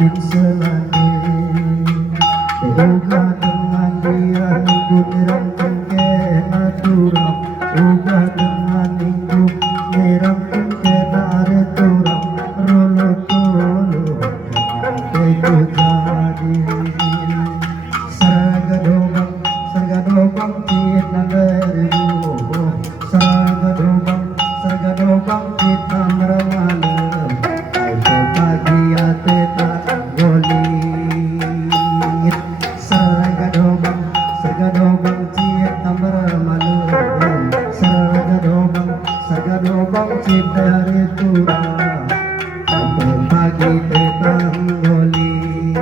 makin selade uga dengan dia minggu nirang kengke naturang uga dengan minggu nirang kengke nare turang rolo tolo itu jadi sargadobang cit nanderibu sargadobang cit namramalem ate pagi ate tak golit sargadobang cit namramalem sargadobang cit dari turang ate pagi tetang golit.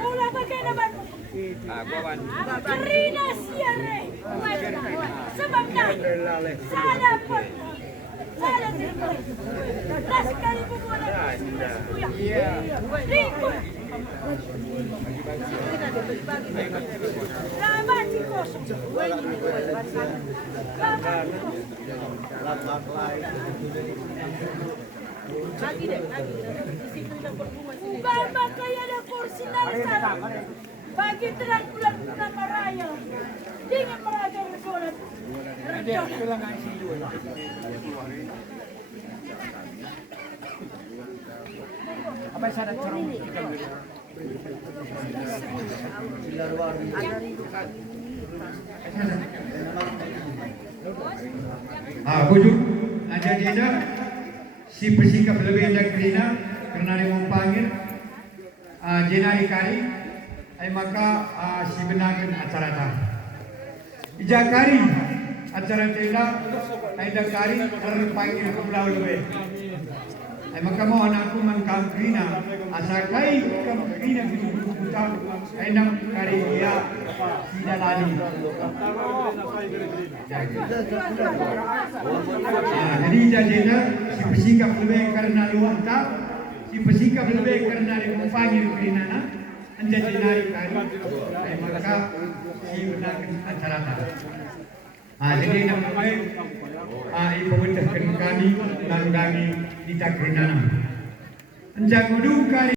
Mula naman Karina Sierra. Sebab dah salah pun. Salah dito. Tas kali po muna. Rikon. Laban si Koso. Ugama kaya na kursi na sana. Bagi terang bulan nama raya. Dengan meraja bersolat. Apa syarat cerong kita Bujuk aja dia si bersikap lebih dari Krina karena dia mempanggil jenari kari ay maka si benakin acara ta ija kari acara tela ay dakari terpanggil ke belau lebih ay maka mau anakku mengkam Krina asakai kam Krina buta ay nak kari dia tidak lari jadi jadinya si bersikap lebih karena luar tak si bersikap lebih karena dia mempanggil Krina anjay nari kari ay maka si benakin acara ta jadi namanya ipawitahkan kami nangdangi di Krina anjay kudu kari